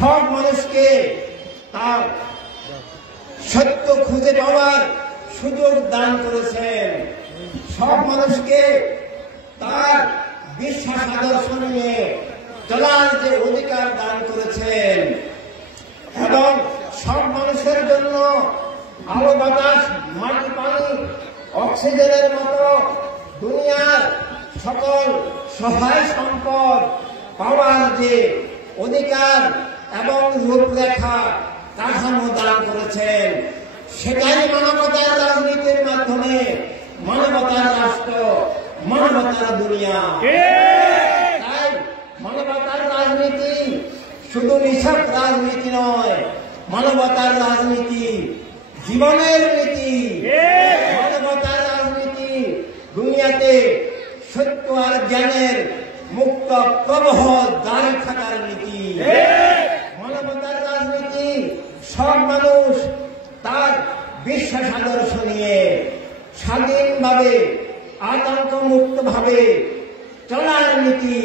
সব মানুষকে তার সত্য খুঁজে পাওয়ার সুযোগ দান করেছেন, সব মানুষকে তার বিশ্বাস আদর্শ নিয়ে চলার যে অধিকার দান করেছেন এবং সব মানুষের জন্য আলো বাতাস মাটি পানি অক্সিজেনের মতো দুনিয়ার সকল সহায় সম্পদ পাওয়ার যে অধিকার এবং রূপরেখা কাঠামো দান করেছেন, সেটাই মানবতার রাজনীতির মাধ্যমে মানবতার রাষ্ট্র, মানবতার দুনিয়া। তাই মানবতার রাজনীতি শুধু নিছক রাজনীতি নয়, মানবতার রাজনীতি জীবনের নীতি। মানবতার রাজনীতি দুনিয়াতে সত্য আর জ্ঞানের মুক্ত প্রবাহ দাঁড়িয়ে থাকার নীতি। মানবতার রাজনীতি সব মানুষ তার বিশ্বাস আদর্শ নিয়ে স্বাধীনভাবে আতঙ্ক মুক্ত ভাবে চলার নীতি।